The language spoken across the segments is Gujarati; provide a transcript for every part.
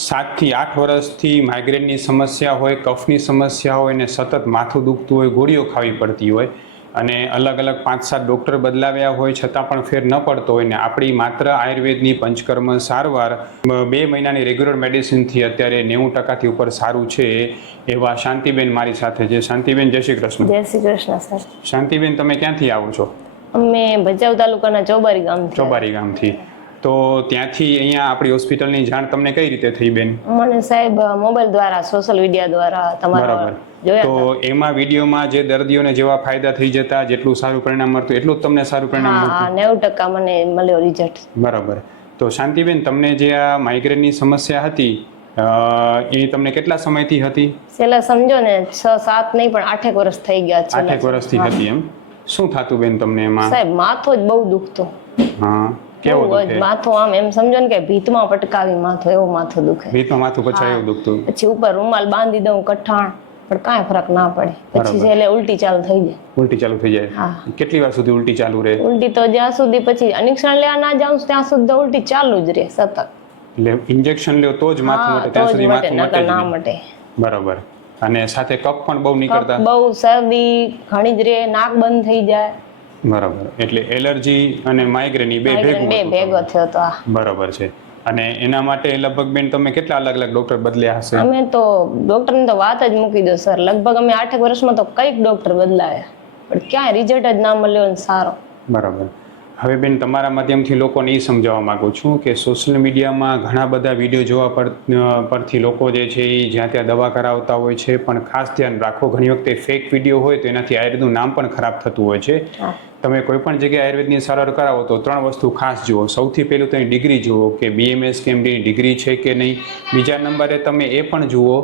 સાતથી આઠ વર્ષથી માઇગ્રેનની સમસ્યા હોય કફની સમસ્યા હોય ને સતત માથું દુખતું હોય ગોળીઓ ખાવી પડતી હોય અને અલગ અલગ પાંચ સાત ડૉક્ટર બદલાવ્યા હોય છતાં પણ ફેર ન પડતો હોય ને આપણી માત્ર આયુર્વેદની પંચકર્મ સારવાર બે મહિનાની રેગ્યુલર મેડિસિનથી અત્યારે નેવું ટકાથી ઉપર સારું છે એવા શાંતિબેન મારી સાથે છે. શાંતિબેન જય શ્રી કૃષ્ણ. જય શ્રી કૃષ્ણ સર. શાંતિબેન તમે ક્યાંથી આવો છો? અમે ભચાઉ તાલુકાના ચોબારી ગામ ચોબારી ગામથી. તો ત્યાંથી અહીંયા આપણી હોસ્પિટલની જાણ તમને કઈ રીતે થઈ બેન? મને સાહેબ મોબાઈલ દ્વારા સોશિયલ મીડિયા દ્વારા તમારા તો. એમાં વિડીયોમાં જે દર્દીઓને જેવા ફાયદા થઈ જતા જેટલું સારું પરિણામ મળતું એટલું જ તમને સારું પરિણામ મળતું? હા નેવું ટકા મને મળ્યો રિઝલ્ટ બરાબર. તો શાંતિબેન તમને જે આ માઇગ્રેનની સમસ્યા હતી એ તમને કેટલા સમયથી હતી? છેલ્લા સમજો ને છ સાત નહીં પણ આઠેક વર્ષ થઈ ગયા છે આઠેક વર્ષથી હતી એમ? શું થતું બેન તમને એમાં? સાહેબ માથો જ બહુ દુખતો. હા. કેવો દુખે માથો આમ એમ સમજો ને કે ભીતમાં પટકાવી માથું એવો માથું દુખે ભીતમાં માથું પછાય એવું દુખતું પછી ઉપર રૂમાલ બાંધી દઉં કઠાણ પણ કાંઈ ફરક ના પડે. પછી. છેલ્લે ઉલટી ચાલુ થઈ જાય. ઉલટી ચાલુ થઈ જાય? હા. કેટલી વાર સુધી ઉલટી ચાલુ રહે? ઉલટી તો જ્યાં સુધી પછી અનિક્ષણ લેવા ના જાઉં ત્યાં સુધી ઉલટી ચાલુ જ રહે સતત. એટલે ઇન્જેક્શન લ્યો તો જ માથું મટે ત્યાં સુધી માથું મટે ના. મટે. બરાબર. અને સાથે કફ પણ બહુ નીકળતા બહુ શરદી ઘણી જ રે નાક બંધ થઈ જાય. બરાબર. એટલે એલર્જી અને માઇગ્રેન બે ભેગું બે ભેગો થયો તો બરાબર છે. અને એના માટે લગભગ બેન તમે કેટલા અલગ અલગ ડોક્ટર બદલ્યા હશે? અમે તો ડોક્ટરની તો વાત જ મૂકી દો સર લગભગ અમે આઠેક વર્ષમાં તો કંઈક ડોક્ટર બદલાયા. પણ ક્યાંય રિઝલ્ટ જ ના મળ્યો ને સારો. બરાબર. હવે બેન તમારા માધ્યમથી લોકોને એ સમજાવવા માંગુ છું કે સોશિયલ મીડિયામાં ઘણા બધા વીડિયો જોવા પર પરથી લોકો જે છે એ જ્યાં ત્યાં દવા કરાવતા હોય છે પણ ખાસ ધ્યાન રાખો. ઘણી વખતે ફેક વીડિયો હોય તો એનાથી આયુર્વેદનું નામ પણ ખરાબ થતું હોય છે. તમે કોઈ પણ જગ્યાએ આયુર્વેદની સારવાર કરાવો તો ત્રણ વસ્તુ ખાસ જુઓ. સૌથી પહેલું તો ડિગ્રી જુઓ કે બીએમએસ કે એમડીની ડિગ્રી છે કે નહીં. બીજા નંબરે તમે એ પણ જુઓ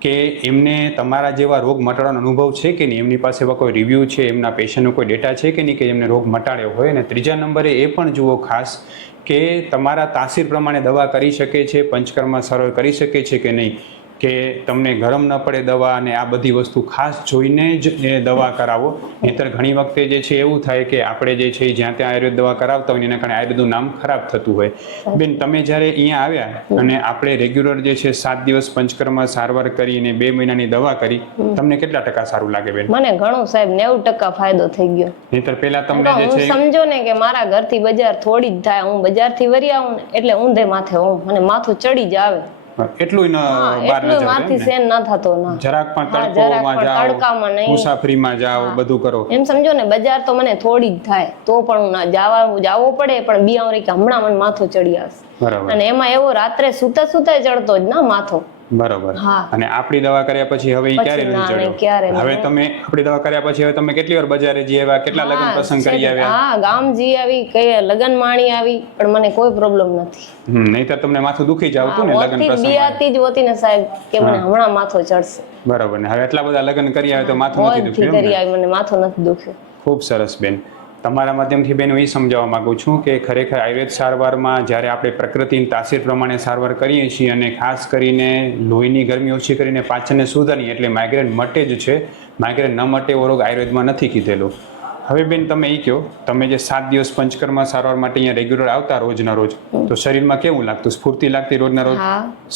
કે એમને તમારા જેવા રોગ મટાડવાનો અનુભવ છે કે નહીં? એમની પાસે એવા કોઈ રિવ્યૂ છે? એમના પેશન્ટનો કોઈ ડેટા છે કે નહીં કે એમને રોગ મટાડ્યો હોય? અને ત્રીજા નંબરે એ પણ જુઓ ખાસ કે તમારા તાસીર પ્રમાણે દવા કરી શકે છે પંચકર્મ સારવાર કરી શકે છે કે નહીં? કે તમને ગરમ ન પડે દવા અને આ બધી વસ્તુ ખાસ જોઈને જ એ દવા કરાવો. નહીતર ઘણી વખતે જે છે એવું થાય કે આપણે જે છે જ્યાં ત્યાં આયુર્વેદ દવા કરાવતા હોય એના કારણે આયુર્વેદનું નામ ખરાબ થતું હોય. બેન તમે જ્યારે અહીંયા આવ્યા અને આપણે રેગ્યુલર જે છે સાત દિવસ પંચકર્મ સારવાર કરીને બે મહિનાની દવા કરી તમને કેટલા ટકા સારું લાગે બેન? મને ઘણું સાહેબ નેવું ટકા ફાયદો થઈ ગયો. નહીતર પહેલા તો તમને જે છે સમજો ને કે મારા ઘરથી બજાર થોડી જ થાય. હું બજારથી વરી આવું એટલે ઊંધે માથે હોઉં મને માથું ચડી જ આવે. એટલું ન બહાર ન એટલું જાવ માથી એમ ને? સહેન ના થતો ના. જરાક પણ તડકોમાં જાઓ તડકામાં નહીં. મુસાફરીમાં જાઓ બધું કરો. એમ સમજો ને બજાર તો મને થોડી જ થાય તો પણ હું ના જાવા જાવો પડે પણ બિયાવરી કે હમણાં મને માથું ચડી આવશે અને એમાં એવો રાત્રે સુતા સુતા ચડતો જ ના માથો. બરોબર. અને આપણી દવા કર્યા પછી હવે ક્યારે નથી ચડ્યો? હવે તમે આપણી દવા કર્યા પછી હવે તમે કેટલી વાર બજારે જઈ આવ્યા કેટલા લગ્ન પ્રસંગ કરી આવ્યા? હા ગામ જી આવી કે લગન માણી આવી પણ મને કોઈ પ્રોબ્લેમ નથી. નહીતર તમને માથું દુખી જ આવતું ને લગન પ્રસંગ બિયાતી જ હોતી ને સાહેબ કે મને હમણાં માથો ચડશે. બરોબર ને હવે એટલા બધા લગ્ન કરી આવે તો માથું નથી દુખ્યું કરી? આવી મને માથું નથી દુખ્યું. ખૂબ સરસ બેન. તમારા માધ્યમથી બેન હું એ સમજાવવા માંગુ છું કે ખરેખર આયુર્વેદ સારવારમાં જ્યારે આપણે પ્રકૃતિની તાસીર પ્રમાણે સારવાર કરીએ છીએ અને ખાસ કરીને લોહીની ગરમી ઓછી કરીને પાચનને સુધારીએ એટલે માઇગ્રેન મટે જ છે. માઇગ્રેન ન મટે એવો રોગ આયુર્વેદમાં નથી કીધેલો. હવે બેન તમે એ કહો તમે જે સાત દિવસ પંચકર્મા સારવાર માટે અહીંયા રેગ્યુલર આવતા રોજના રોજ તો શરીરમાં કેવું લાગતું? સ્ફૂર્તિ લાગતી રોજના રોજ?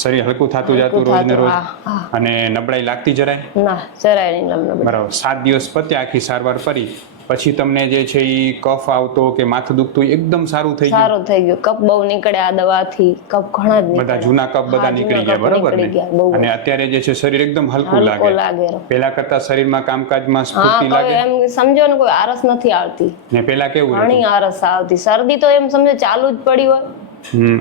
શરીર હલકું થતું જતું રોજને રોજ. અને નબળાઈ લાગતી જરાય? ના જરાય બરાબર. સાત દિવસ પત્યા આખી સારવાર કરી પછી તમને જે છે એ કફ આવતો કે માથું દુખતું એકદમ સારું થઈ ગયું. સારું થઈ ગયું. કપ બહુ નીકળે આ દવાથી. કપ ઘણા જ બધા જૂના કફ બધા નીકળી ગયા બરોબર ને? અને અત્યારે જે છે શરીર એકદમ હલકું લાગે. પેલા કરતા શરીરમાં કામકાજમાં સ્ફૂર્તિ લાગે. એમ સમજો ને કોઈ આરસ નથી આવતી. ને પેલા કેવું ઘણી આરસ આવતી. શરદી તો એમ સમજો ચાલુ જ પડી હોય.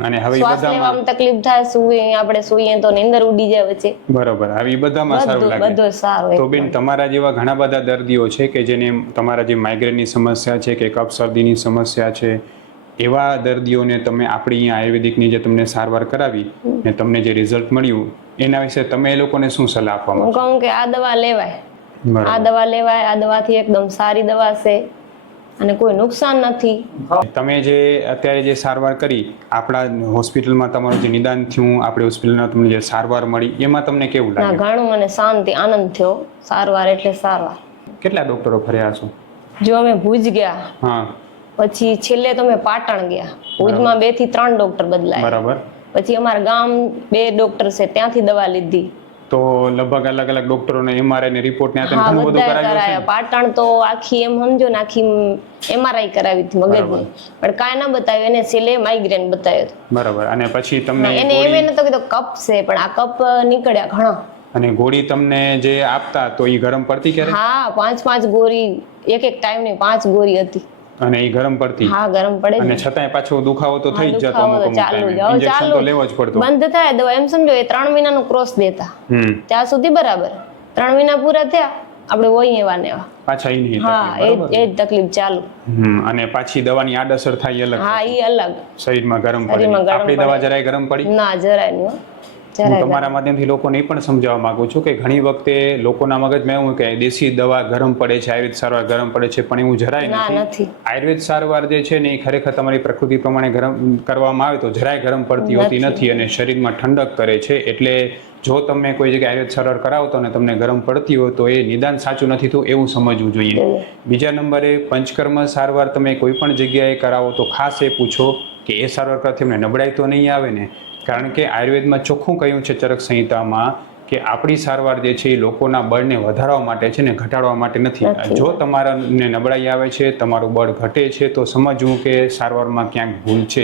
અને હવે શ્વાસ બધામાં લેવામાં તકલીફ થાય સુઈએ આપણે સુઈએ તો નીંદર ઉડી જાય વચ્ચે. બરોબર હવે બધામાં સારું લાગે. બધું સારું તો બેન તમારા જેવા ઘણા બધા દર્દીઓ છે કે જેને તમારા જે માઇગ્રેનની સમસ્યા છે કે કફ શરદીની સમસ્યા છે એવા દર્દીઓને તમે આપણી અહીંયા આયુર્વેદિકની જે તમને સારવાર કરાવી ને તમને જે રિઝલ્ટ મળ્યું એના વિશે તમે એ લોકોને શું સલાહ આપવા હું કહું કે આ દવા લેવાય. આ દવા લેવાય આ દવાથી એકદમ સારી દવા છે. અને કોઈ નુકસાન નથી. તમે જે અત્યારે જે સારવાર કરી આપણા હોસ્પિટલમાં તમારું જે નિદાન થયું આપણે હોસ્પિટલમાં તમને જે સારવાર મળી એમાં તમને કેવું લાગ્યું? ઘણું મને શાંતિ આનંદ થયો. સારવાર એટલે સારવાર. કેટલા ડોક્ટરો ફર્યા છો? જો અમે ભુજ ગયા હા. પછી છેલ્લે તો અમે પાટણ ગયા. ભુજમાં બેથી ત્રણ ડોક્ટર બદલાયા. બરાબર. પછી અમારા ગામ બે ડોક્ટર છે ત્યાંથી દવા લીધી. તો લગભગ અલગ અલગ ડોક્ટરોને એમઆરઆઈ ને રિપોર્ટ ને આ ઘણું બધું કરાવ્યું છે પાટણ તો આખી એમ સમજો ને આખી એમઆરઆઈ કરાવી હતી મગજની. પણ કાંઈ ના બતાવ્યું. એને સિલે માઇગ્રેન બતાવ્યો બરાબર. અને પછી તમને એને એમ એને તો કીધું કપ છે પણ આ કપ નીકળ્યા ઘણા. અને ગોળી તમને જે આપતા તો એ ગરમ પડતી ક્યારે હા પાંચ પાંચ ગોળી એક એક ટાઈમની પાંચ ગોળી હતી. અને એ ગરમ પડતી. હા ગરમ પડે અને છતાંય પાછો દુખાવો તો થઈ જ જતો અમુક ચાલુ જ. ઇન્જેક્શન તો લેવો જ પડતો. બંધ થાય દવા એમ સમજો એ 3 મહિનાનું ક્રોસ દેતા. ત્યાં સુધી બરાબર. ત્રણ મહિના પૂરા થયા આપણે હોય એવા ને પાછા એ નહીં હા એ જ તકલીફ ચાલુ. અને પાછી દવાની આડઅસર થાય અલગ હા એ અલગ. શરીરમાં ગરમ પડે આપણી દવા જરાય ગરમ પડી? ના જરાય નહીં હો. તમારા માધ્યમથી લોકોને એ પણ સમજાવવા માંગુ છું કે ઘણી વખતે લોકોના મગજમાં એવું કે દેશી દવા ગરમ પડે છે આયુર્વેદ સારવાર ગરમ પડે છે પણ એવું જરાય નથી. આયુર્વેદ સારવાર જે છે ને એ ખરેખર તમારી પ્રકૃતિ પ્રમાણે ગરમ કરવામાં આવે તો જરાય ગરમ પડતી હોતી નથી. અને શરીરમાં ઠંડક કરે છે. એટલે જો તમે કોઈ જગ્યાએ આયુર્વેદ સારવાર કરાવો અને તમને ગરમ પડતી હોય તો એ નિદાન સાચું નથી તો એવું સમજવું જોઈએ. બીજા નંબરે પંચકર્મ સારવાર તમે કોઈ પણ જગ્યાએ કરાવો તો ખાસ એ પૂછો કે એ સારવાર કરવાથી અમને નબળાઈ તો નહીં આવે ને? કારણ કે આયુર્વેદમાં ચોખ્ખું કહ્યું છે ચરક સંહિતામાં કે આપણી સારવાર જે છે એ લોકોના બળને વધારવા માટે છે ને ઘટાડવા માટે નથી. જો તમારાને નબળાઈ આવે છે તમારું બળ ઘટે છે તો સમજવું કે સારવારમાં ક્યાંક ભૂલ છે.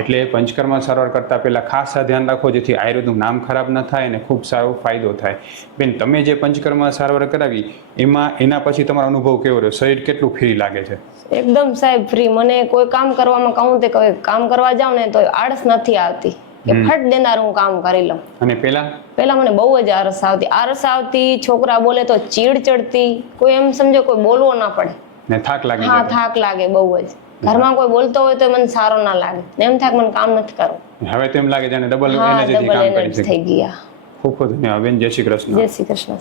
એટલે પંચકર્મ સારવાર કરતા પહેલા ખાસ ધ્યાન રાખો જેથી આયુર્વેદનું નામ ખરાબ ન થાય અને ખૂબ સારો ફાયદો થાય. બેન તમે જે પંચકર્મ સારવાર કરાવી એમાં એના પછી તમારો અનુભવ કેવો રહ્યો? શરીર કેટલું ફ્રી લાગે છે? એકદમ સાહેબ ફ્રી મને કોઈ કામ કરવામાં કહું તે કામ કરવા જાઉં ને તો આળસ નથી આવતી. કે ફટ દેનાર હું કામ કરી લઉં. અને પેલા? પેલા મને બહુ જ આરસ આવતી. આરસ આવતી છોકરા બોલે તો ચીડ ચડતી. કોઈ એમ સમજો કોઈ બોલવો ના પડે. ને થાક લાગે હા થાક લાગે બહુ જ. ઘરમાં કોઈ બોલતો હોય તો મને સારો ના લાગે. એમ થાય મને કામ નથી કરવું. હવે તો એમ લાગે જાણે ડબલ એનર્જી કામ કરી થઈ ગયા. ખૂબ ખૂબ ધન્યવાદ. બેન જય શ્રી કૃષ્ણ. જય શ્રી કૃષ્ણ